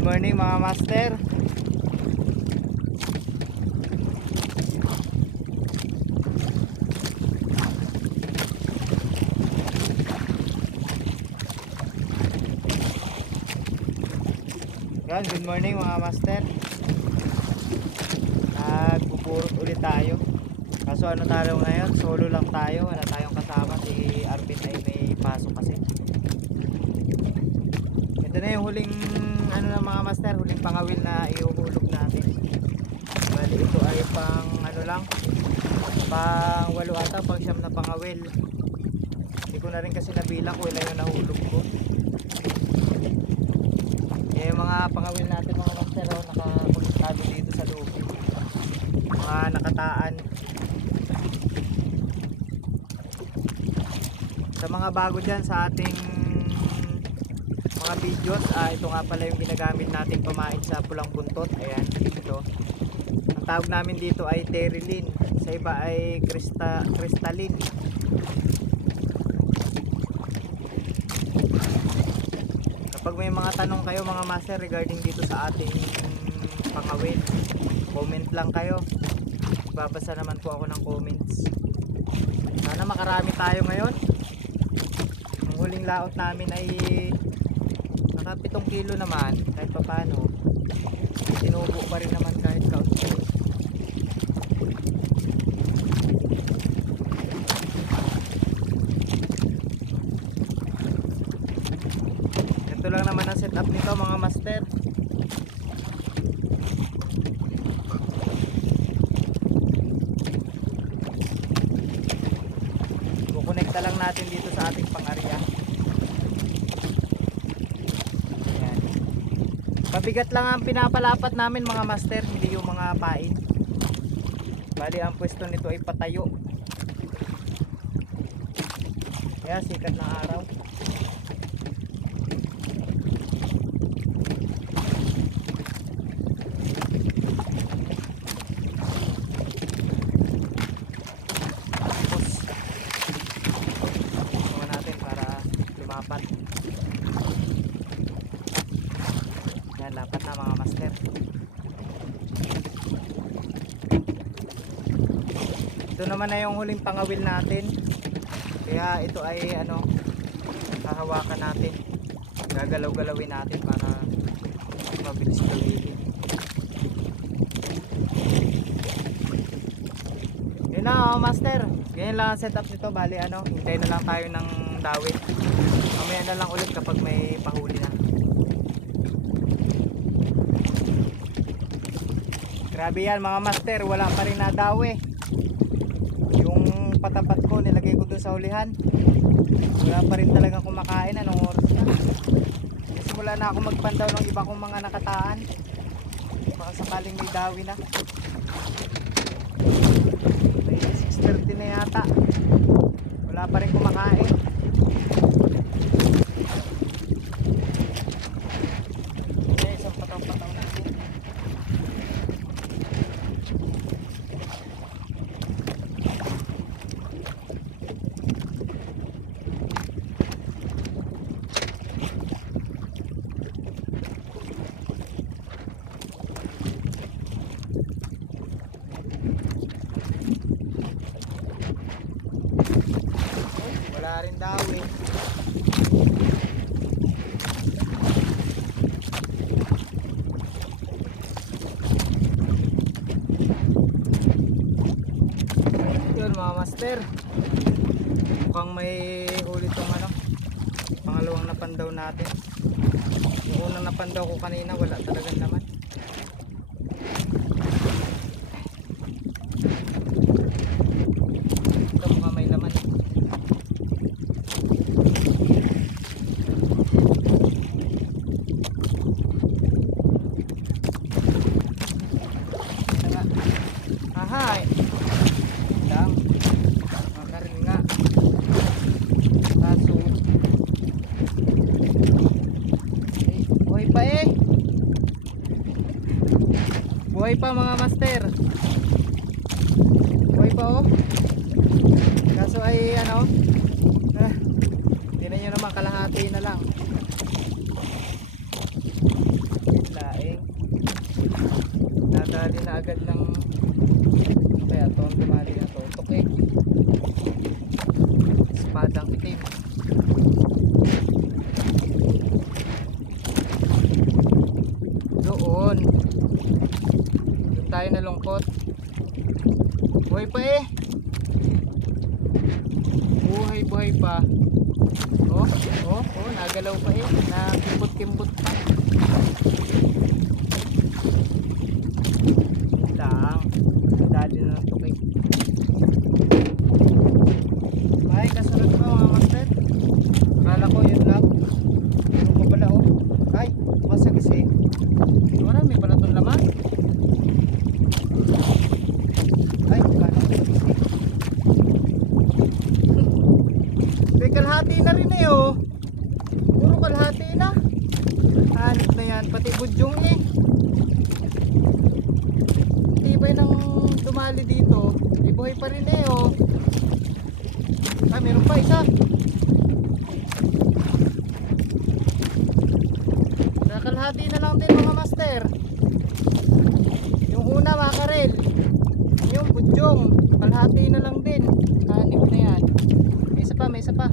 Good morning mga master. Yan, good morning mga master. Nagpupurot ulit tayo. Kaso ano tayo ngayon, solo lang tayo. Wala tayong kasama. Si Arvin ay may pasok kasi. Ito na yung huling ano na mga master, huling pangawil na ihuhulog natin. Bali ito ay pang ano lang, pang walo ata, pang siyam na pangawil. Hindi ko na rin kasi nabilang kung ilan yung nahulog ko. Eh mga pangawil natin mga master, oh, nakakuliktado dito sa loob. Mga nakataan. Sa mga bago dyan sa ating videos, ah, ito nga pala yung ginagamit nating pamain sa pulang buntot. Ayan, ito. Ang tawag namin dito ay terilin. Sa iba ay krista, crystalline. Kapag may mga tanong kayo mga master regarding dito sa ating pangawin, comment lang kayo. Babasa naman po ako ng comments. Sana makarami tayo ngayon. Ang huling laot namin ay naka 7 kilo naman kahit pa paano. Sinubo pa rin naman kahit kaunti. Ito lang naman ang setup nito mga master. Kukonekta lang natin dito sa ating pangarya. Ayan. Pabigat lang ang pinapalapat namin mga master, hindi yung mga pain. Bali ang pwesto nito ay patayo. Kaya sikat ng araw. Tapos, gawa natin para lumapat. Yan, lapat na mga master. Ito naman na yung huling pangawil natin. Kaya ito ay ano, hahawakan natin. Gagalaw-galawin natin para mabilis gawin. Yun na, oh, master. Ganyan lang ang setup nito. Bali, ano, hintay na lang tayo ng dawit. Mamaya na lang ulit kapag may pahuli na. Grabe yan mga master, wala pa rin nadawi. Yung patapat ko, nilagay ko doon sa hulihan. Wala pa rin talagang kumakain. Anong oras na? Kasi wala na ako magpandaw ng iba kong mga nakataan. Baka sakaling may dawi na. May 6.30 na yata. Wala pa rin kumakain. Okay, isang pataw-pataw natin. Wala rin daw eh. Yun mga master. Mukhang may huli tong ano. Pangalawang napandaw natin. Yung unang napandaw ko kanina wala talagang naman. Ito mukhang may laman. Nga. Ahay. Lang. Makarin nga. Kaso. Eh, buhay pa eh. Buhay pa mga master. Buhay pa oh. Kaso ay ano. Ah, Tingnan nyo naman kalahati na lang. Yun lang. Nadali na agad ng kaya to ang dumali na to. Tukik. Espadang itim. Doon. Doon tayo nalungkot. Buhay pa eh. Buhay buhay pa. Oh, oh, oh, nagalaw pa eh. Nakimbot-kimbot pa. Yun lang. Dali na ng tukik. Ay, kasunod pa mga master. Akala ko yun lang. Meron pa pala oh. Ay, masagis eh. Marami pala itong laman. Ay, akala ko sagis eh. May kalahati na rin eh oh. Puro kalahati na. Hanip na yan. Pati budyong eh. Tibay ng tumali dito. Buhay pa rin eh oh. Ah, meron pa isa. Nakalahati na lang din mga master. Yung una makarel. Yung budyong. Kalahati na lang din. Hanip na yan. May isa pa, may isa pa.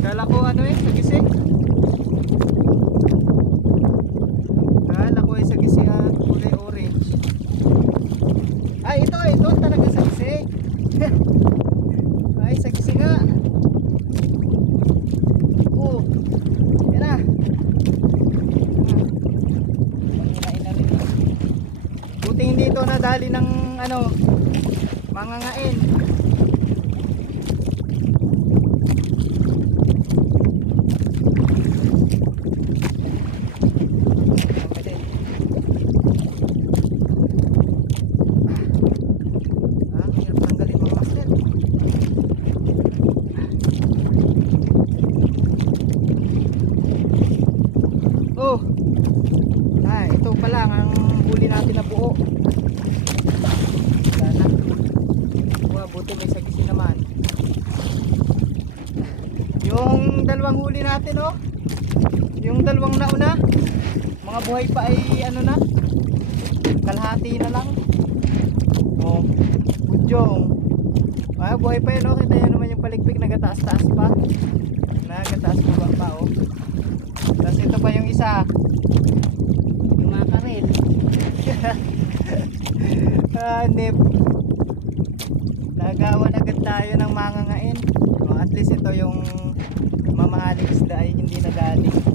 Kala ko ano eh, sagising. Kala ko eh sagising at kulay orange. Ay, ito, ito talaga sagising. Ay, sagising nga. Oh, yan na. Panginain na rin. Ito nadali ng ano, mga ngain. Ah, hirap tanggalin mga master. Oh. Ah, ito pa lang ang huli natin na buo. Wala na. Wow, buti may sagisi naman. Yung dalawang huli natin, oh. Yung dalawang nauna, mga buhay pa ay ano na, kalahati na lang. Oh, budyong. Ah, buhay pa yun, oh. Kita nyo naman yung paligpik, nagataas-taas pa. Nagataas pa pa, oh. Tapos ito pa yung isa. Yung mga karel. Hanip. Nagawan agad tayo ng mga ngain. Oh, at least ito yung mamahaling isda ay hindi nagaling.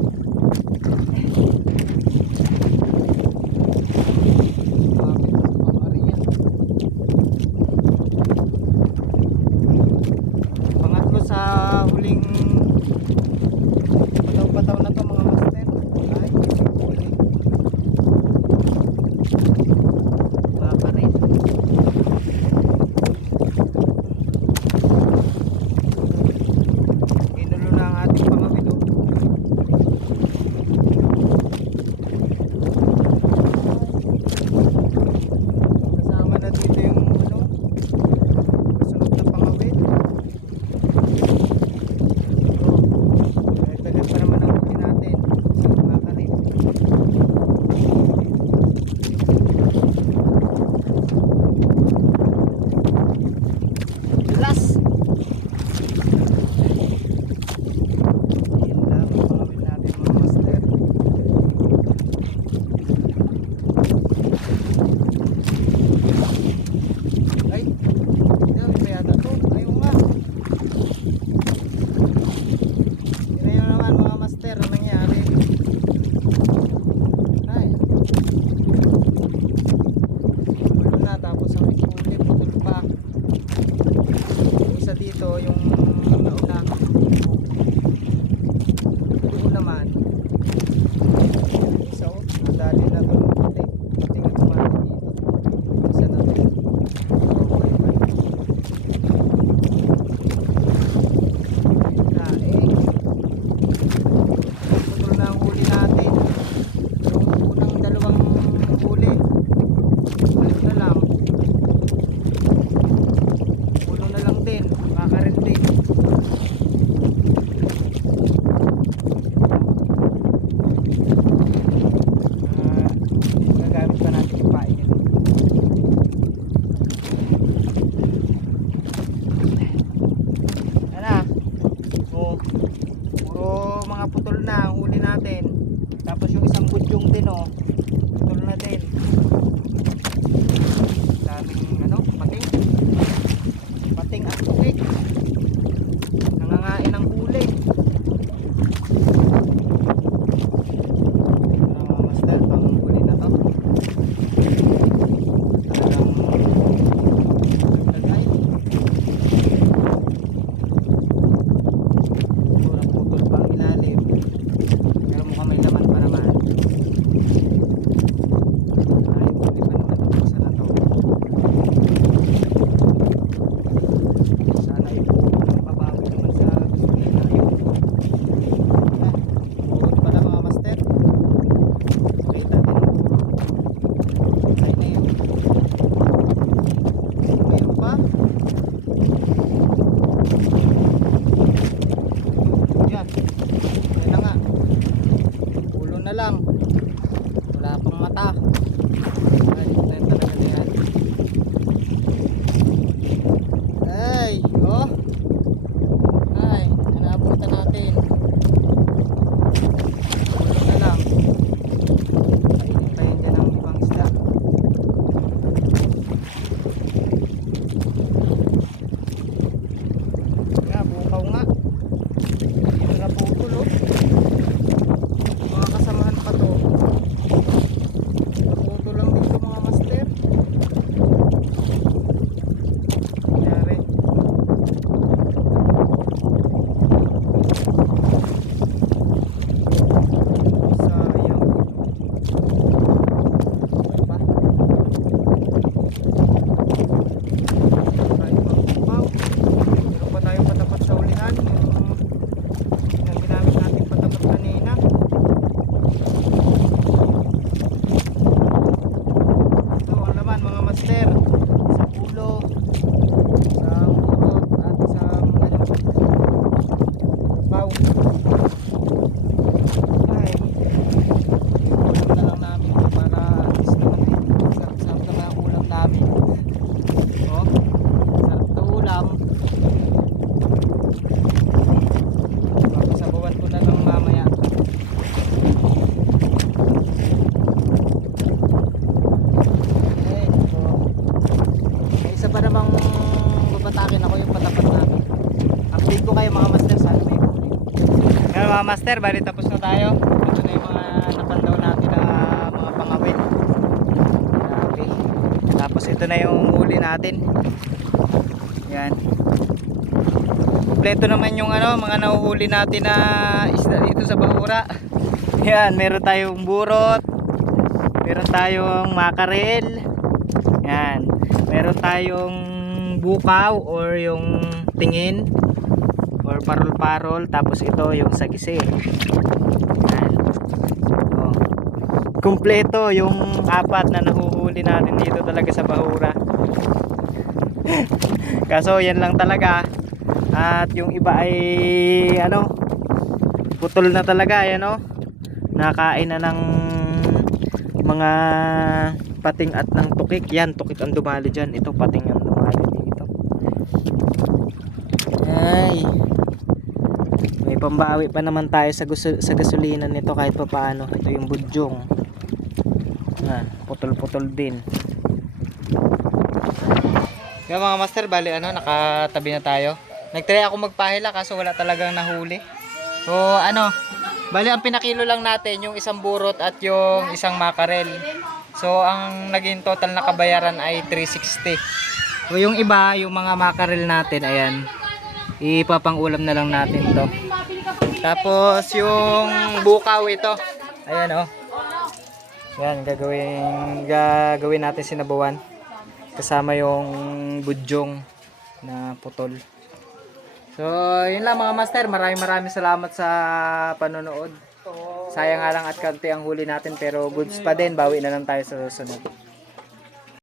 natin. Tapos yung isang budyong din oh, ito na din. Mga master, bali tapos na tayo. Ito na yung mga napandaw natin na mga pangawin. Grabe. Tapos ito na yung huli natin. Yan. Kompleto naman yung ano, mga nahuhuli natin na isda dito sa Bahura. Yan, meron tayong burot. Meron tayong makarel. Yan. Meron tayong bukaw or yung tingin or parol-parol tapos ito yung sagisi. Yan. Oh. Kompleto yung apat na nahuhuli natin dito talaga sa Bahura. Kaso yan lang talaga. At yung iba ay ano putol na talaga yan oh. Nakain na ng mga pating at ng tukik. Yan, tukik ang dumali dyan. Ito pating ang dumali dito. Ay. May pambawi pa naman tayo sa, sa gasolina nito kahit pa paano. Ito yung budyong. Yan, putol-putol din. Kaya mga master, bali ano, nakatabi na tayo. Nagtry ako magpahila kaso wala talagang nahuli. So ano, bali ang pinakilo lang natin yung isang burot at yung isang makarel. So ang naging total na kabayaran ay 360. So yung iba, yung mga makarel natin, ayan. Ipapangulam na lang natin to. Tapos yung bukaw ito. Ayan oh. Yan, gagawin, gagawin natin sinabawan. Kasama yung budyong na putol. So, yun lang mga master. Maraming maraming salamat sa panonood. Sayang nga lang at kanti ang huli natin pero goods pa din. Bawi na lang tayo sa susunod.